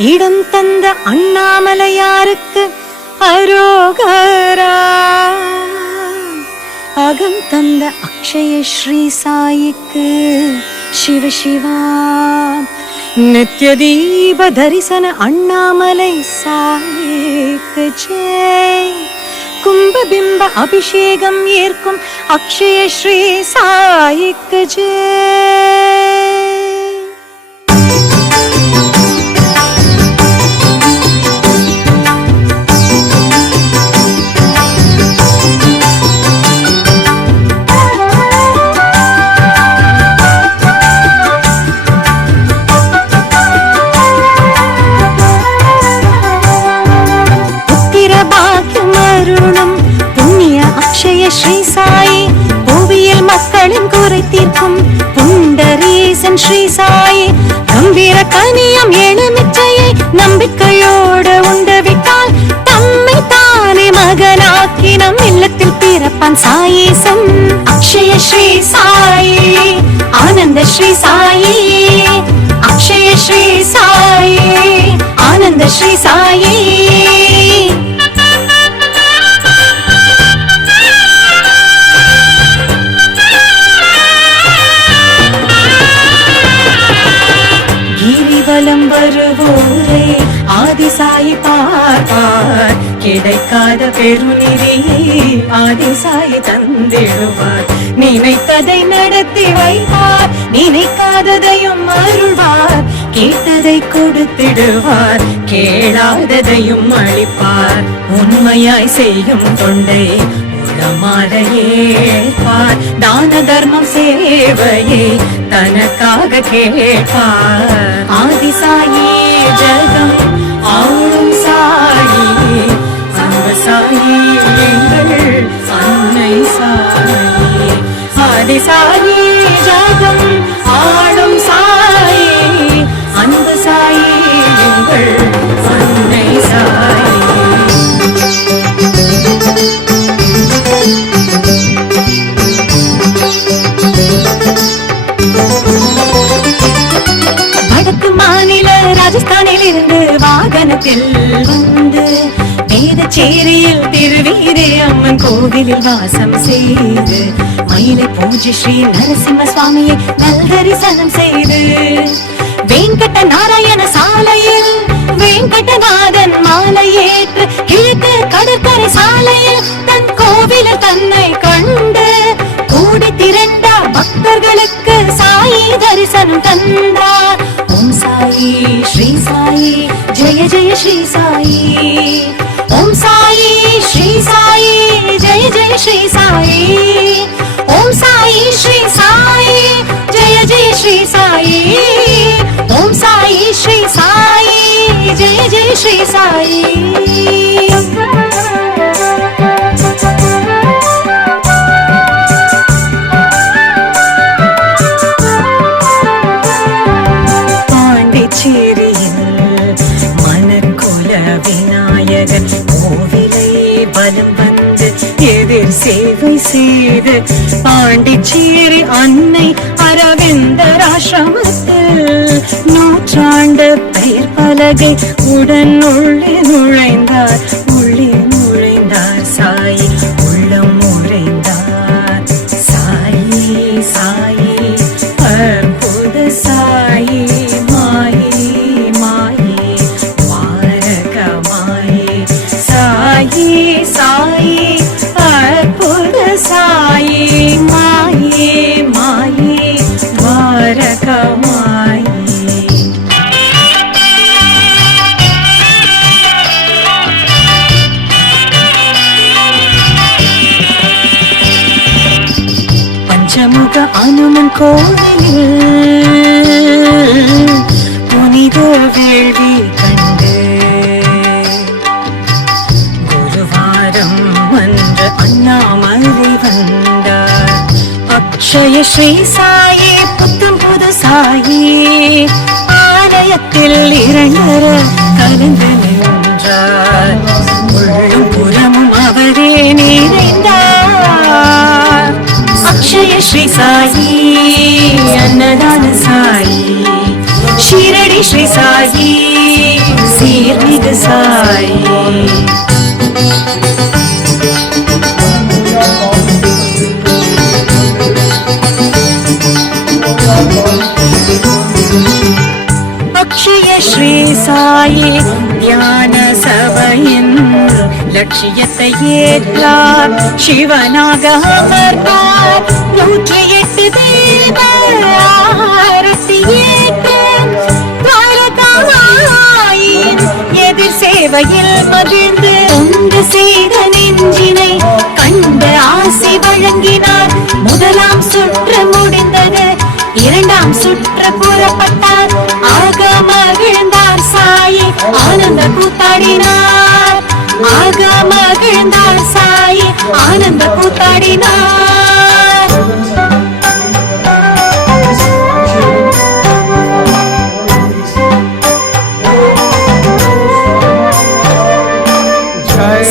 இடம் தந்த அண்ணாமலையாருக்கு அரோகரா. அகம் தந்த அக்ஷய ஸ்ரீ சாயிக்கு சிவ சிவா. நித்ய தீப தரிசன அண்ணாமலை சாயிக்கு ஜெய். கும்பபிம்ப அபிஷேகம் ஏற்கும் அக்ஷய ஸ்ரீ சாயிக்கு ஜெய். ஸ்ரீ சாயி புவியில் மக்களின் குறை தீர்க்கும் புண்டரீசன் ஸ்ரீ சாயி. கம்பீர கனியம் எலுமிச்சையை நம்பிக்கையோடு உண்டவிட்டால் தம்மை தானே மகனாக்கி நம் இல்லத்தில் பிறப்பான் சாயீசன். அக்ஷய ஸ்ரீ சாயி, ஆனந்த ஸ்ரீ சாயி. அக்ஷய ஸ்ரீ சாயி, ஆனந்த ஸ்ரீ சாயி. வலம் வருவோரே ஆதிசாயி பார்ப்பார். கிடைக்காத பெருநிதியை ஆதிசாயி தந்திடுவார். நினைத்ததை நடத்தி வைப்பார், நினைக்காததையும் அருள்வார். கேட்டதை கொடுத்திடுவார், கேளாததையும் அளிப்பார். உண்மையாய் செய்யும் தொண்டை உளமாற ஏற்பார். தான தர்மம் சேவையை தனக்காக கேட்பார். ஆதிசாயி ஜெகம் ஆளும் சாயி, அந்த சாயி எங்கள் அன்னை சாயி. ஆதிசாயி ஜெகம் ஆளும் சாயி, அந்த சாயி எங்கள் அன்னை சாயி. வடக்கு மாநில ராஜஸ்தானில் இருந்து வாகனத்தில் வந்து வேதச்சேரியில் திருவீரே அம்மன் கோவிலில் வாசம் செய்து மயிலை பூஜை ஸ்ரீ நரசிம்ம சுவாமியை நல்தரிசனம் செய்து வெங்கட நாராயண சாலையில் வெங்கடநாதன் மாலையேற்று கிழக்கு கடற்கரை சாலையில் தன் கோவிலில் தன்னை கண்டு கூடி திரண்ட பக்தர்களுக்கு சாயி தரிசனம் தந்தார். ஓம் சாயி ஸ்ரீ சாயி, ஜெய ஜெய ஸ்ரீ சாயி. ஓம் சாயி ஸ்ரீ சாயி, ஜெய ஜெய ஸ்ரீ சாயி. ஓம் சாயி ஸ்ரீ சாயி, ஜெய ஜெய ஸ்ரீ சாயி. ஓம் சாயி ஸ்ரீ சாயி, ஜெய ஜெய ஸ்ரீ சாயி. வலம் வந்து எதிர் சேவை செய்து பாண்டிச்சேரி அன்னை அரவிந்தர் ஆசிரமத்தில் நூற்றாண்டு பெயர் பலகை உடன் உள்ளே நுழைந்தார். உள்ளே நுழைந்தார் சாயி, உள்ளம் உறைந்தார் சாயி. சாயி அற்புத சாயி, மாயே மாயே வாரக மாயே சாயி. சாயி அற்புத சாயி, மாயே மாயே வாரக மாயே. பஞ்சமுக அனுமன் கோவிலில் புனித வேள்வி கண்டு அண்ணாமலை வந்தார். அக்ஷய ஸ்ரீ சாயி புத்தம் புது சாயி ஆலயத்தில் இரண்டர கலந்து நின்றார். உள்ளும் புறமும் அவரே நிறைந்தார். அக்ஷய ஸ்ரீ சாயி, அன்னதான சாயி, ஷீரடி ஸ்ரீ சாயி, சாயி. அக்ஷய ஸ்ரீ சாயி தியான சபையின் லட்சியத்தை ஏற்றார். சிவனாக அமர்ந்தார். 108 தீப ஆரத்தி ஏற்றார். துவாரகாமாயின் எதிர் சேவையில் மகிழ்ந்து தொண்டு செய்த நெஞ்சினை கண்டு ஆசி வழங்கினார். முதலாம் சுற்று முடிந்தது. 2ஆம் சுற்று புறப்பட்டார். ஆக மகிழ்ந்தார் சாயி ஆனந்த கூத்தாடினார். ஆக மகிழ்ந்தார் சாயி ஆனந்த கூத்தாடினார்.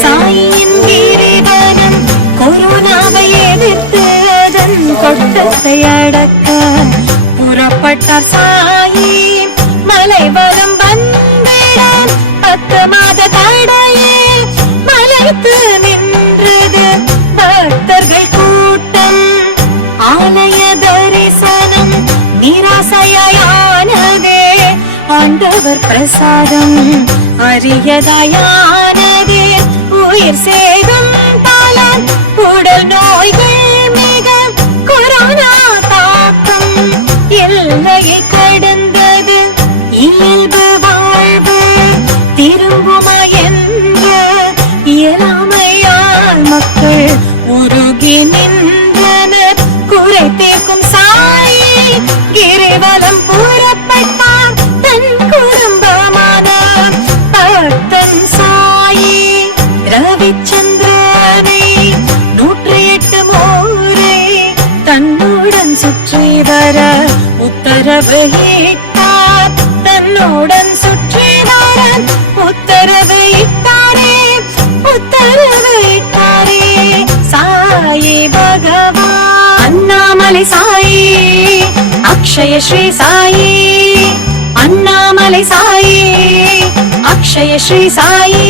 சாயின் கிரீவனம் கொரோனாவை எதிர்த்து அதன் கொட்டத்தை அடக்க புறப்பட்டார் சாயி. மலைவரம் வந்திட 10 மாத தடையே மலைத்து நின்றது பக்தர்கள் கூட்டம். ஆலய தரிசனம் நிராசையானதே. ஆண்டவர் பிரசாதம் அரியதாயானதே. உயிர் சேதம் பல உடல் நோய்கள் மிக கொரோனா தாக்கம் எல்லையை கடந்தது. இயல்பு வாழ்வு திரும்புமா என்ற இயலாமையால் மக்கள் உருகி நின்றனர். குறை தீர்க்கும் சாயி கிரிவலம் புறப்பட்டார். தன் குடும்பமான பக்தன் சாயி ரவிச்சந்திரனை 108 முறை தன்னுடன் சுற்றி வர உத்தரவு இட்டார். தன்னுடன் சுற்றி வர உத்தரவு இட்டாரே. உத்தரவு இட்டாரே சாயி பகவான். அண்ணாமலை சாயி அக்ஷய ஸ்ரீ சாயி. அண்ணாமலை சாயி அக்ஷய ஸ்ரீ சாயி.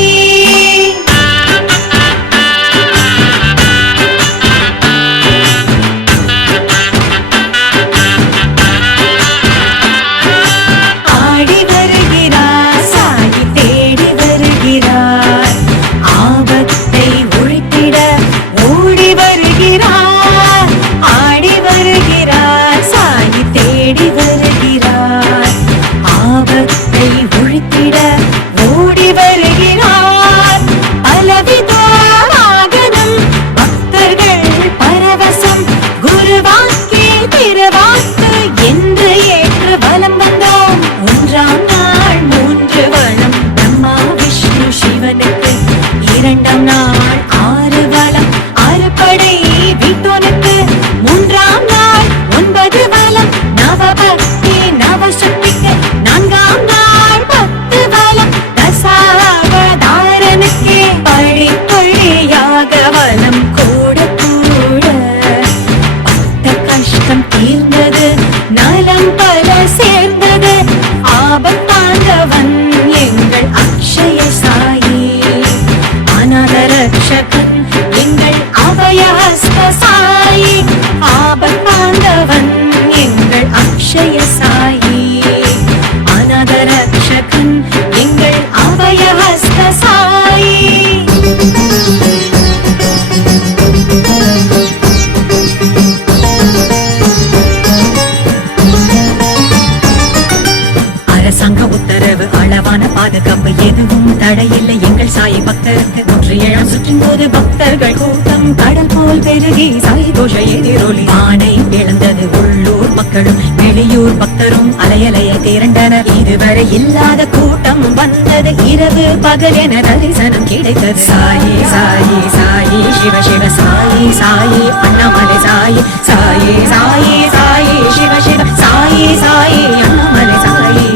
தடையில்லை எங்கள் சாய் பக்தருக்கு. 107 சுற்றின் போது பக்தர்கள் கூட்டம் கடல் போல் பெருகி சாய் கோஷ எதிரொலி ஆணை இழந்தது. உள்ளூர் மக்களும் வெளியூர் பக்தரும் அலையலைய திரண்டனர். இதுவரை இல்லாத கூட்டம் வந்தது. இரவு பகல் என தரிசனம் கிடைத்தது. சாயி சாயி சாயி சிவ சிவ சாயி சாயி அண்ணாமலை சாயி சாயி சாயி சாயி சிவ சிவ சாயி சாயி அண்ணாமலை சாயி.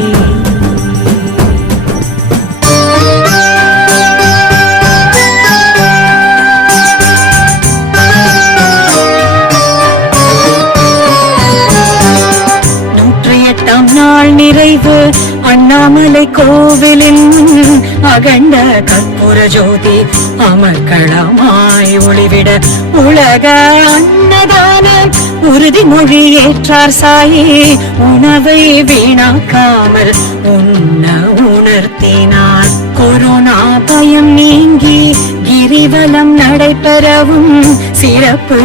நிறைவு அண்ணாமலை கோவில் கோவிலின் அகண்ட கற்பூர ஜோதி அமர்களமாய் ஒளிவிட உலக அன்னதான உறுதிமொழி ஏற்றார் சாயி உணவை வீணாக்காமல் உண்ண உணர்த்தினார். கொரோனா பயம் நீங்கி கிரிவலம் நடைபெறவும் சிறப்பு